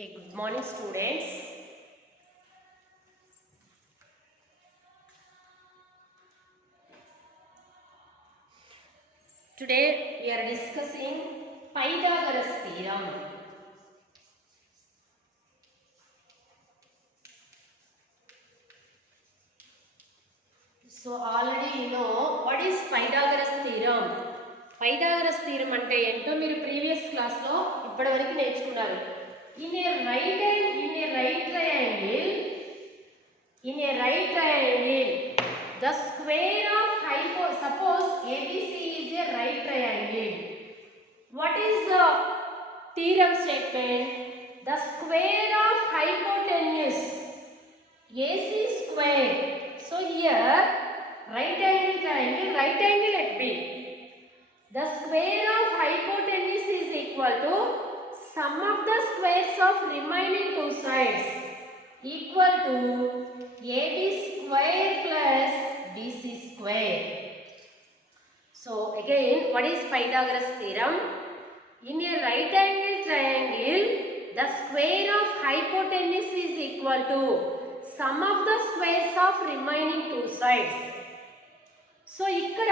Okay, good morning students. Today we are discussing Pythagoras theorem. So already you know what is Pythagoras theorem. Pythagoras theorem అంటే ఏంటో మీరు previous class లో ఇప్పటివరకు నేర్చుకున్నారు. In a right triangle, the square of suppose ABC is a right triangle. What is the theorem statement? The square of hypotenuse AC square. So here right angle at B. The square of hypotenuse is equal to sum of the squares of remaining two sides equal to AB square plus BC square. So again, what is Pythagoras theorem? In a right angle triangle, the square of hypotenuse is equal to sum of the squares of remaining two sides. So ఇక్కడ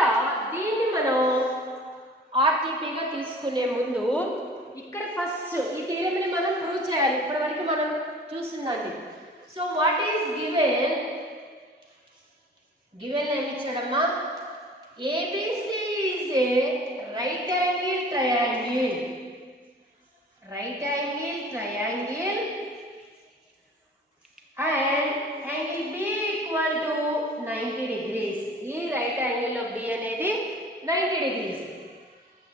దీన్ని మనం ఆర్టీపీగా తీసుకునే ముందు ఇక్కడ ఫస్ట్ ఈ థియరమ్ని మనం ప్రూవ్ చేయాలి. ఇప్పటివరకు మనం చూసిందండి. సో వాట్ ఈస్ గివెన్ ఏమి ఇచ్చాడమ్మా? ABC is a right angle triangle and angle B equal to 90 degrees. ఈ రైట్ యాంగిల్ లో బి అనేది 90 degrees.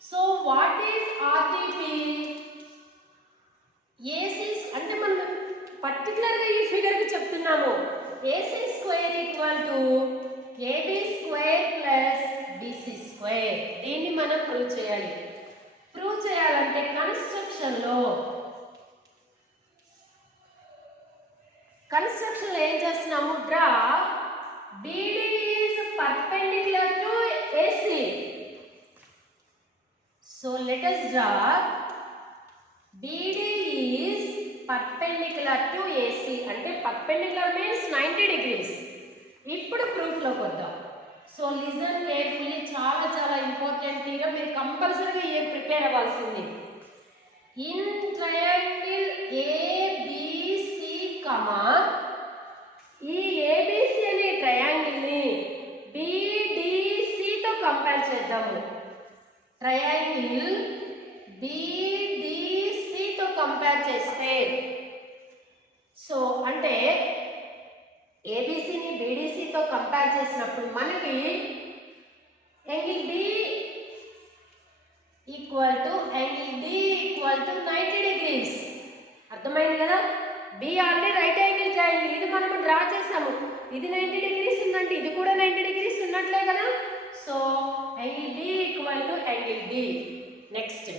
So what is RTP? AC అంటే మనం పర్టికులర్గా ఈ ఫిగర్కి చెప్తున్నాము. AC square equal to AB square plus BC square. దీన్ని మనం ప్రూవ్ చేయాలి. ప్రూవ్ చేయాలంటే కన్స్ట్రక్షన్లో ఏం చేస్తున్నాము? Draw BD is perpendicular to AC. So let us draw BD is perpendicular to AC. అంటే perpendicular means 90 degrees. ఇప్పుడు ప్రూఫ్ లోకి వద్దాం. సో లిజన్ కేర్ఫుల్లీ, చాలా ఇంపార్టెంట్ థియరమ్. మీరు కంపల్సరీగా ఏ ప్రిపేర్ అవ్వాల్సింది. ఇన్ ట్రయాంగిల్ ఏబిసి కమా ఈ ఏబిసి అనే ట్రయాంగిల్ని BDCతో కంపేర్ చేద్దాము. ట్రయాంగిల్ BDCతో కంపేర్ చేస్తే సో అంటే ఏబిసిని BDCతో కంపేర్ చేసినప్పుడు మనకి angle B equal to angle D equal to 90 degrees. అర్థమైంది కదా? B already right angle triangle, ఇది మనము డ్రా చేసాము. ఇది 90 degrees ఉందంటే ఇది కూడా 90 degrees ఉన్నట్లే కదా. So angle B equal to angle D. Next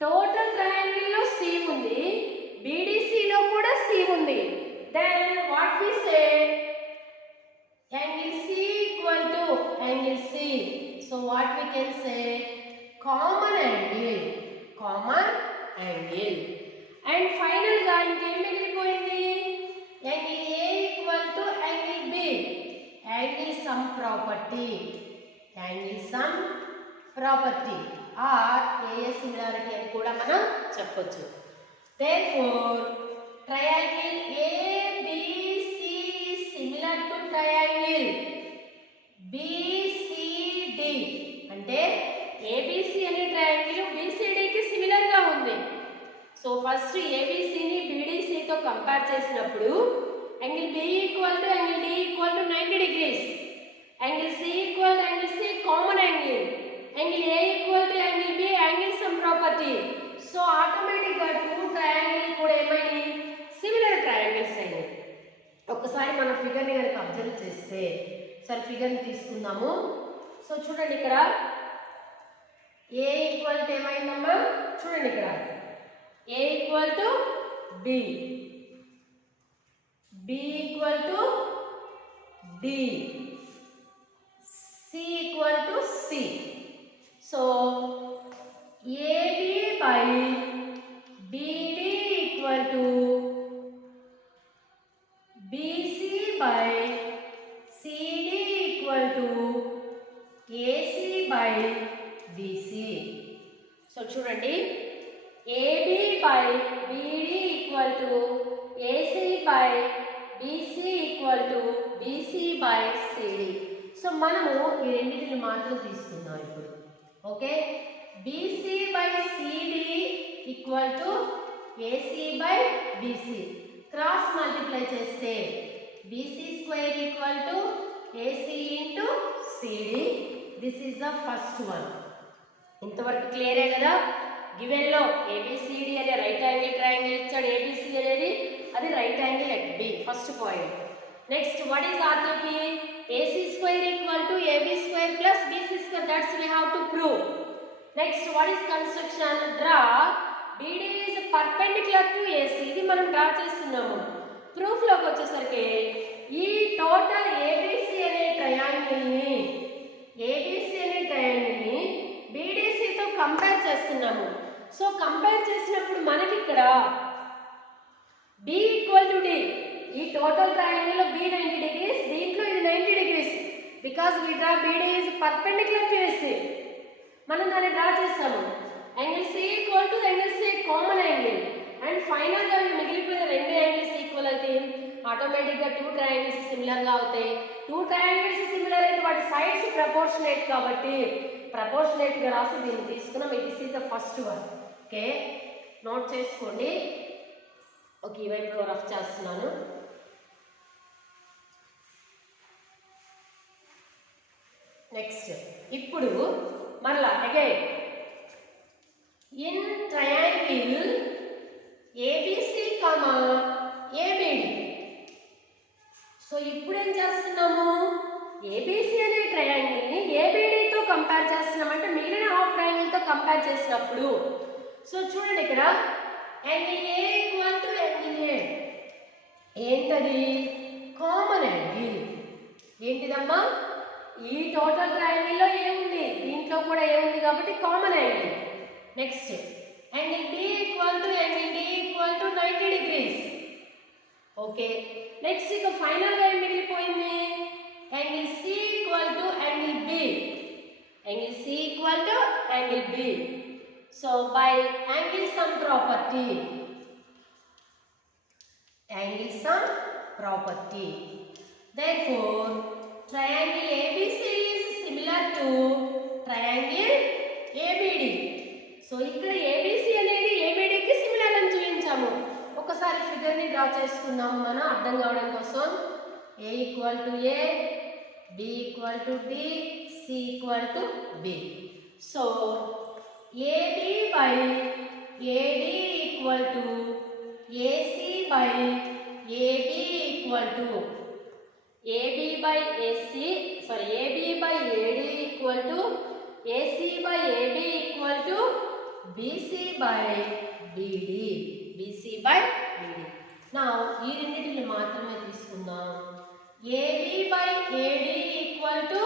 total ట్రయాంగిల్లో సి ఉంది, BDCలో కూడా సి ఉంది. Then what we say? Angle C equal to angle C. So what we can say? Common angle. And final గా ఇంకేం మిగిలిపోయింది? Angle A equal to angle B. Angle sum property or AA similarity అని కూడా మనం చెప్పొచ్చు. Therefore triangle ABC similar to triangle BCD. అంటే ABC అనే triangle బిసిడికి సిమిలర్ గా ఉంది. సో ఫస్ట్ ఏబిసిని BDCతో కంపేర్ చేసినప్పుడు angle B equal to angle D equal to 90 degrees. Angle C equal to angle C common angle. Angle A equal to angle B angle sum property. So ఆటోమేటిక్గా two triangle కూడా ఏమైంది? Similar triangles అయినాయి. ఒకసారి మన ఫిగర్ని కనుక అబ్జర్వ్ చేస్తే, సరే ఫిగర్ని తీసుకుందాము. సో చూడండి ఇక్కడ ఏ ఈక్వల్ టు ఏమైందమ్మా? చూడండి ఇక్కడ A equal to B, B equal to D, C equal to C. So AB by BD equal to చూడండి, AB by BD equal to AC by BC equal to BC by CD. So మనము ఈ రెండింటిని మాత్రం తీసుకుందాం ఇప్పుడు. Okay, BC by CD equal to AC by BC. Cross multiply చేస్తే BC square equal to AC into CD. This is the first one. ఇంతవరకు క్లియరే కదా. గివెన్లో ఏబిసిడి అనే రైట్ యాంగిల్ ట్రయాంగిల్ ఇచ్చాడు, ఏబిసి అనేది అది right angle at B, first point. Next what is RTP? AC square equal to AB square plus BC square. That's we have to prove. Next what is construction? Draw BD is perpendicular to AC. ఇది మనం డ్రా చేస్తున్నాము. ప్రూఫ్లోకి వచ్చేసరికి ఈ total ABC అనే ట్రయాంగిల్ని బీడీసీతో compare చేస్తున్నాము. సో కంపేర్ చేసినప్పుడు మనకి ఇక్కడ బి ఈక్వల్ టు డి, ఈ టోటల్ ట్రయాంగిల్లో బి 90 degrees, దీంట్లో ఇది 90 degrees. Because we draw BD is perpendicular to AC. మనం దాన్ని డ్రా చేస్తాము. Angle C equal to angle C common angle. And ఫైనల్గా మిగిలిపోయిన రెండు యాంగిల్స్ ఈక్వల్ అయితే ఆటోమేటిక్గా టూ ట్రయాంగిల్స్ సిమిలర్గా అవుతాయి. టూ ట్రయాంగిల్స్ సిమిలర్ అయితే వాటి సైడ్స్ ప్రపోర్షనేట్ కాబట్టి ప్రపోర్షనేట్గా రాసి దీన్ని తీసుకున్నాం. This is the first one. Okay, note చేసుకోండి. ఓకే, ఈ వైపు రఫ్ చేస్తున్నాను. నెక్స్ట్ ఇప్పుడు మరలా again in triangle ABC comma ABD. So ఇప్పుడు ఏం చేస్తున్నాము? ఏబిసి అనే ట్రయాంగిల్ని ఏబిడితో కంపేర్ చేస్తున్నాం. అంటే మిగిలిన హాఫ్ ట్రయాంగిల్తో కంపేర్ చేసినప్పుడు సో చూడండి, ఇక్కడ angle A equal to angle A ఏంటది? Common angle. ఏంటిదమ్మా? ఈ టోటల్ ట్రయాంగిల్లో ఏముంది, దీంట్లో కూడా ఏముంది కాబట్టి common angle. Next angle B equal to angle D equal to 90 degrees. Okay, next ఇక ఫైనల్గా ఏం మిగిలిపోయింది? Angle C equal to angle B. Angle C equal to angle B. So by angle sum property, angle sum property, therefore triangle ABC is similar to triangle ABD. So ఇక్కడ ABC అనేది ABDకి సిమిలర్ అని చూపించాము. ఒకసారి ఫిగర్ని డ్రా చేసుకుందాము మనం అర్థం కావడం కోసం. A equal to A, B equal to D, C equal to B. So AB by AD equal to AC by AB equal to AB by AC, sorry, AB by AD equal to AC by AB equal to BC by BD, BC by BD. Now, ఈ రెండింటిని మాత్రమే తీసుకుందాం. AB by AD equal to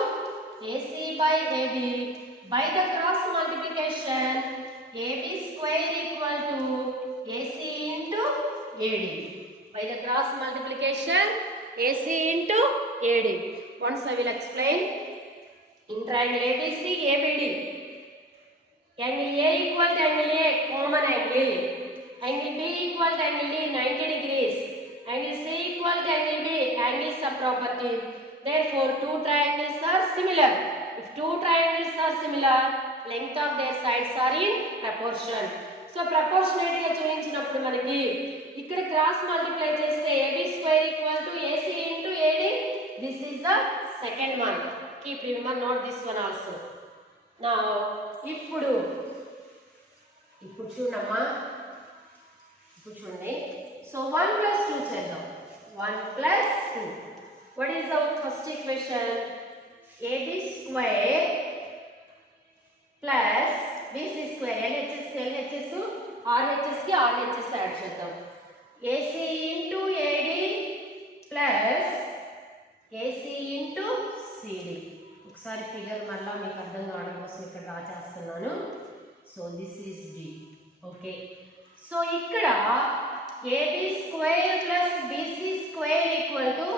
AC by AD. By the cross multiplication, AB square equal to AC into AD. By the cross multiplication, AC into AD. Once I will explain. In triangle ABC, ABD. Angle A equal to angle A, common angle. Angle B equal to angle D, 90 degrees. Angle C equal to angle B, angle sum property. Therefore, two triangles are similar. If two triangles are similar, length of their sides are in proportion. So proportionate గా చూపించినప్పుడు మనకి ఇక్కడ cross multiply చేస్తే AB square equal to AC into AD. This is the second one. Keep remember, note this one also. నా ఇప్పుడు చూడమ్మా, ఇప్పుడు చూడండి. సో 1 + 2 చేద్దాం. 1 + 2. What is the first equation? AB square plus BC square, LHS RHSకి RHS add చేద్దాం. AC into AD plus AC into CD. ఒకసారి ఫిగర్ మళ్ళీ మీకు అర్థం కావడం కోసం ఇక్కడ డ్రా చేస్తున్నాను. So this is D. Okay, so ఇక్కడ AB square plus BC square equal to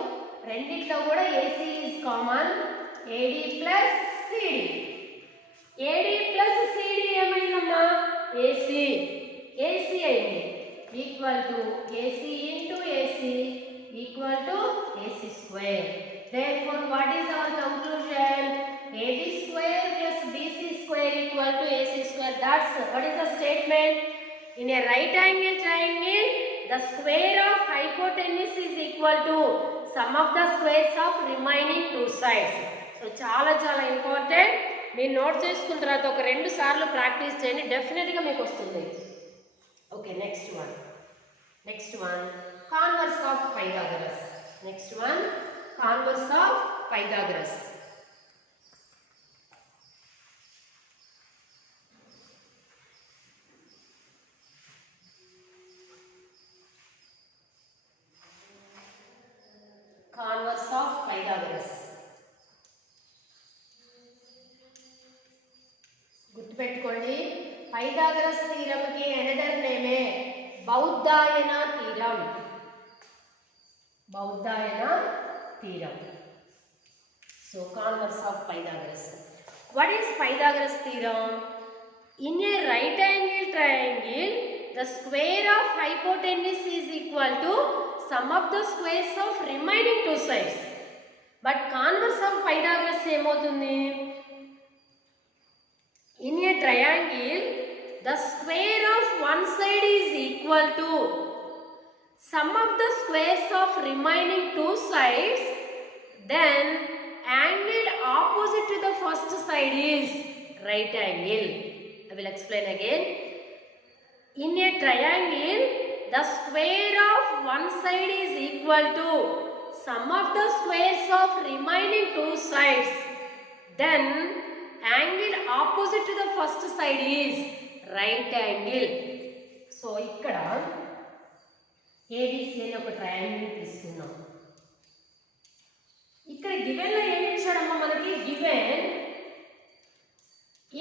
రెండిట్లో కూడా AC is common, AD plus CD. AD plus CD ఏమైందమ్మా? ఏసీ ఏసీ అయింది equal to AC into AC equal to AC square. Therefore, what is our conclusion? AB square plus BC square equal to AC square. That's what is the statement? In a right angle triangle, the square of hypotenuse is equal to sum of the squares of remaining two sides. So, చాలా చాలా ఇంపార్టెంట్. మీరు నోట్ చేసుకున్న తర్వాత ఒక 2 సార్లు ప్రాక్టీస్ చేయండి, డెఫినెట్గా మీకు వస్తుంది. Okay, next one converse of Pythagoras. Next one converse of Pythagoras. Converse of Pythagoras. గుర్తుపెట్టుకోండి, పైథాగరస్ థీరం కి అనదర్ నేమే Baudhayana theorem. Baudhayana theorem. So, converse of Pythagoras. What is Pythagoras theorem? In a right angle triangle, the square of hypotenuse is equal to sum of the squares of remaining two sides. But converse of Pythagoras ఏమవుతుంది? In a triangle, the square of one side is equal to sum of the squares of remaining two sides, then angle opposite to the first side is right angle. I will explain again. In a triangle, the square of one side is equal to sum of the squares of remaining two sides, then angle opposite to the first side is right angle. So, ikkada ABC అనే ఒక ట్రయాంగిల్ తీసుకున్నాం. ఇక్కడ గివెన్ లో ఏమి ఇచ్చాడమ్మా మనకి? Given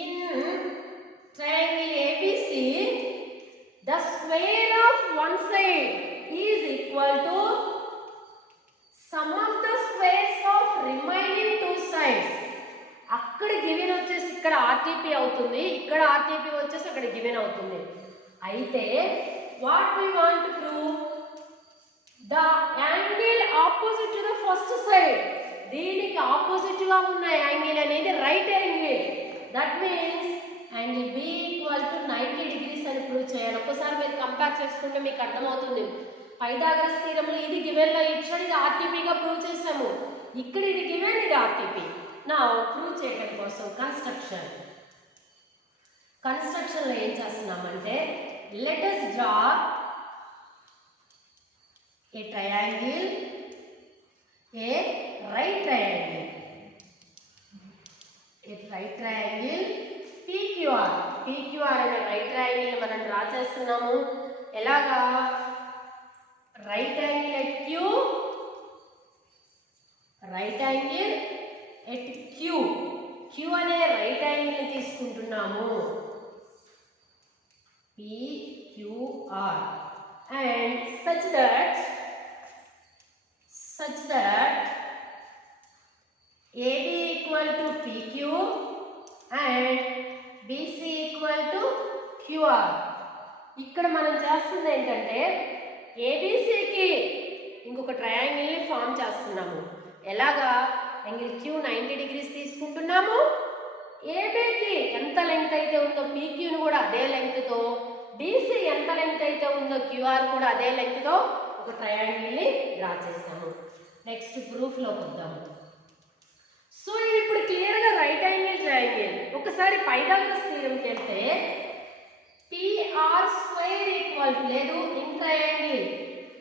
in triangle ABC the square of one side is equal to some of the squares of remaining two sides. అక్కడ గివెన్ వచ్చేసి ఇక్కడ RTP అవుతుంది, ఇక్కడ RTP వచ్చేసి అక్కడ గివెన్ అవుతుంది. అయితే what we want to prove? The angle opposite to the first side, దీనికి ఆపోజిట్ గా ఉన్న యాంగిల్ అనేది right angle. That means angle B equal to 90 degrees అని ప్రూవ్ చేయాలి. ఒకసారి మీరు కంపేర్ చేసుకుంటే మీకు అర్థమవుతుంది. పైథాగరస్ థీరంలో ఇది గివెన్ లో ఇచ్చాడు, ఇది RTP గా ప్రూవ్ చేసాము. ఇక్కడ ఇది గివెన్, ఇది RTP. నా ప్రూవ్ చేయడం కోసం కన్స్ట్రక్షన్ లో ఏం చేస్తున్నామంటే, let us draw a triangle, a right triangle, PQR అనే రైట్ ట్రయాంగిల్ మనం డ్రా చేస్తున్నాము. ఎలాగా? రైట్ యాంగిల్ ఎట్ Q అనే రైట్ యాంగిల్ తీసుకుంటున్నాము. PQR and such that AB equal to PQ and BC equal to QR. ఇక్కడ మనం చేస్తుంది ఏంటంటే ABCకి ఇంకొక ట్రయాంగిల్ని ఫామ్ చేస్తున్నాము. ఎలాగా? యాంగిల్ Q 90 డిగ్రీస్ తీసుకుంటున్నాము. ABకి ఎంత లెంగ్త్ అయితే ఉందో PQను కూడా అదే లెంగ్త్తో, BC ఎంత లెంగ్త్ అయితే ఉందో QR కూడా అదే లెంగ్త్తో ఒక ట్రయాంగిల్ని డ్రా చేస్తాము. నెక్స్ట్ ప్రూఫ్లోకి వద్దాము. సో ఇది ఇప్పుడు క్లియర్గా రైట్ యాంగిల్ ట్రయాంగిల్. ఒకసారి పైథాగరస్ థీరంకి వెళ్తే PR స్క్వేర్ ఈక్వల్ లేదు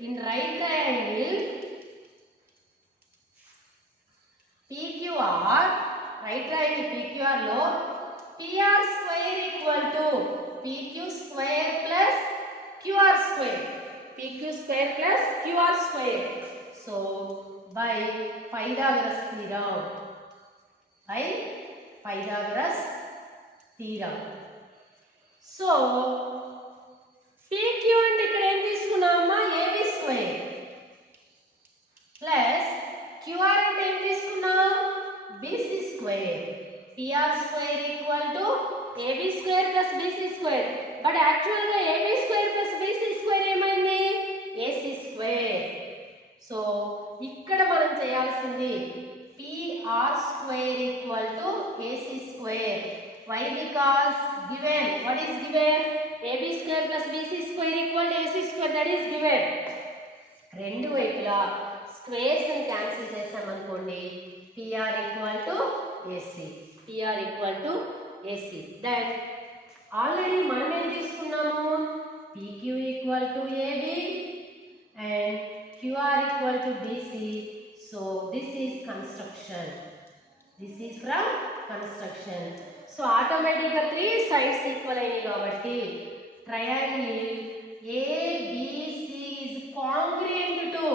in right triangle PQR, right triangle PQR లో PR square equal to PQ square plus QR square. PQ square plus QR square. So by Pythagoras theorem. So PQ అంటే ఇక్కడ ఏం తీసుకున్నామమ్మా? AB square plus QR అంటే ఏం తీసుకున్నాం? BC square. PR square equal to AB square plus BC square. But actually AB square plus BC square ఏమైంది? AC square. So ఇక్కడ మనం చేయాల్సింది PR square equal to AC square. Why? Because given, what is given? AB square plus BC square equal to AC square, that is given. రెండు వైపులా స్క్వేర్స్ ని క్యాన్సిల్ చేసామనుకోండి, PR equal to AC. PR equal to AC. Then already మనం ఏం తీసుకున్నాము? PQ equal to AB and QR equal to BC. So this is construction. This is from construction. So automatically three sides equal అయినాయి కాబట్టి triangle ABC is congruent to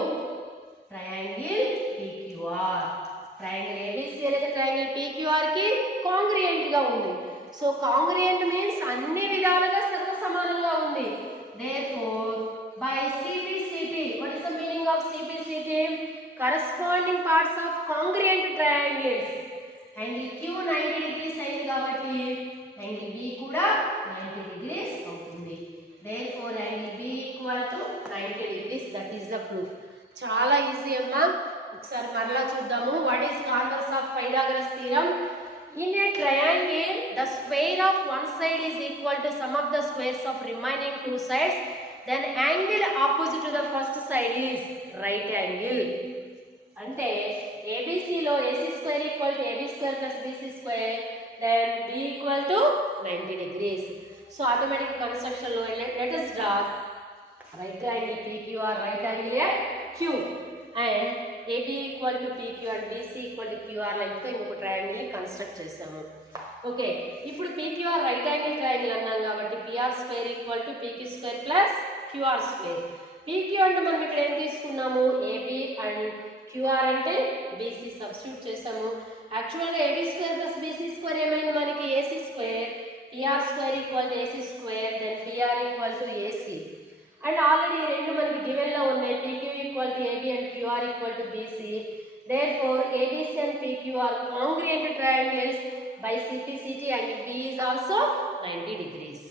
triangle PQR. Triangle ABC అనేది triangle PQR కి congruent గా ఉంది. So congruent means అన్ని విధాలుగా సమానంగా ఉంది. Therefore by CPCT, what is the meaning of CPCT? Corresponding parts of congruent triangles. Angle Q 90 degrees అయింది కాబట్టి angle B కూడా 90 degrees అవుతుంది. Therefore angle B equal to 90 degrees. That is the proof. చాలా ఈజీ అమ్మా. ఒకసారి మరలా చూద్దాము. What is converse of Pythagoras theorem? In a triangle, the square of one side is equal to sum of the squares of remaining two sides. Then angle opposite to the first side is right angle. అంటే ABC లో AC square equal to AB square plus BC square, then B equal to 90 degrees. So automatic construction లో let us draw right angle PQR, right angle at Q, and AB equal to PQ and BC equal to QR లైన్తో ఇంకొక ట్రయాంగిల్ ని కన్స్ట్రక్ట్ చేసాము. ఓకే, ఇప్పుడు PQR right angle triangle అన్నాం కాబట్టి PR square equal to PQ square plus QR square. PQ అంటే మనం ఇక్కడ ఏం తీసుకున్నాము? AB అండ్ QR అంటే BC సబ్స్టిట్యూట్ చేసాము. యాక్చువల్గా AB square plus BC square ఏమైంది మనకి? AC square. PR square equal to AC square, then PR equal to AC. And already రెండు మనకి గివెన్ లో ఉన్నాయి. PQ equal to AB and QR equal to BC. Therefore ABC and PQ are congruent triangles by CPCT and B is also 90 degrees.